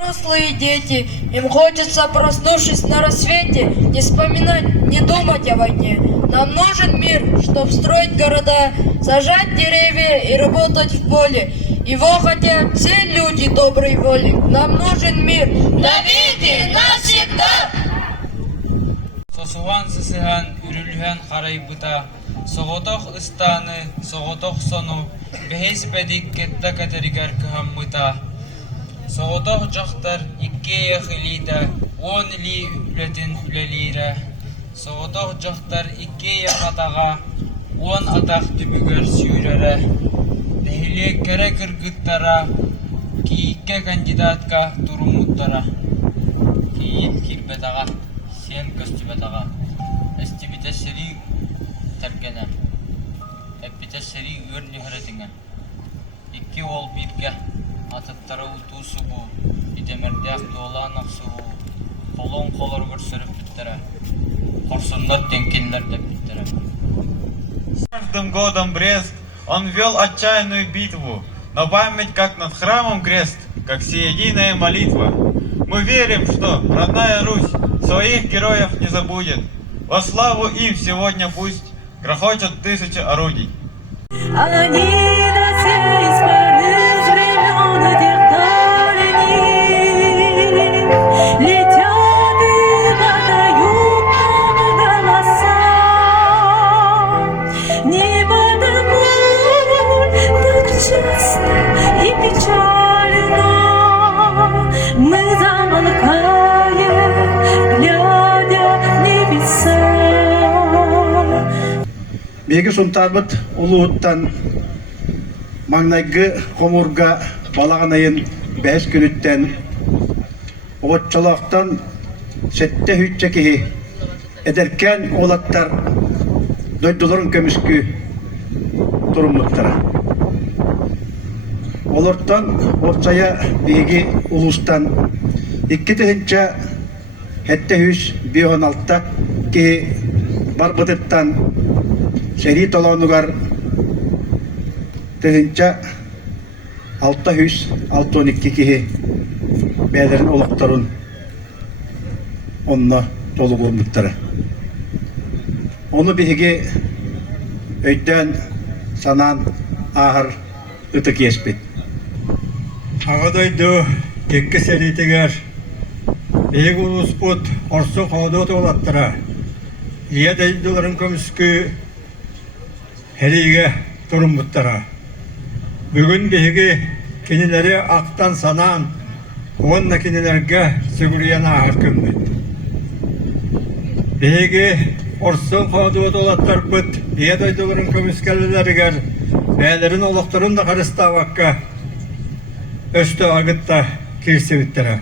Взрослые дети, им хочется, проснувшись на рассвете, не вспоминать, не думать о войне. Нам нужен мир, чтоб строить города, сажать деревья и работать в поле. Его хотят все люди доброй воли. Нам нужен мир навеки, навсегда. Сосуан сысыхан, үрүлүхан харайбыта, соғотох ыстаны, соғотох сону, бехес бедик кетта катеригар кыхаммыта. Соғотох жоқтар икке яхылида, он ли үлетін үлелейра. Соғотох жоқтар икке яхатаға, он атақ түбігер сүйрері. Дәхіле кәрі кіргіттара, кейікке кандидатка турумуттара. Кейіп кирбетаға, сен көстібетаға. Әстібіте сірі тәргені, әпбіте сірі өрні хүретіңі. Икке ол бірге. Атыптары ұтусы бұл, бітемердек дуалан ақсы бұл, қолын қолыр көрсіріп біттірі, құрсынлар тенкеллер деп біттірі. С каждым годом Брест, он вел отчаянную битву, но память как над храмом крест, как всеединая молитва. Мы верим, что родная Русь своих героев не забудет. Во славу им сегодня пусть грохочут тысячи орудий. И печально мы замолкаем, глядя в небеса. Беги сунтарбыт улууттан маңнайгы комурга балаганайын 5 күнүттен отчолоктон сетте хүчче кихи эдеркен олаттар дойдуларын көмүскү турумлуктара. Олортон отчая биги улустан 2 тыгынча хетте хүч 16 кихи барбытыттан сери толонугар тыгынча 612 кихи бәлерин олоқторун онно толугурмуттара. Оны биги өйдөн санан ахыр ыты кеспит. Ағадайды кекке сәритігер, бейг ұлыспұт орсы қауды олаттыра, ие дәйділерін көміскі әрейге тұрым бұттыра. Бүгін бейгі кенелері ақтан санан, онна кенелерге сүгірияна ағыр көмбет. Бейгі орсы қауды олаттар бұт, ие дәйділерін көміскәлілерігер, бәлерін олықтырын да қарыста ваққа, өсті ағытта келсе біттірі.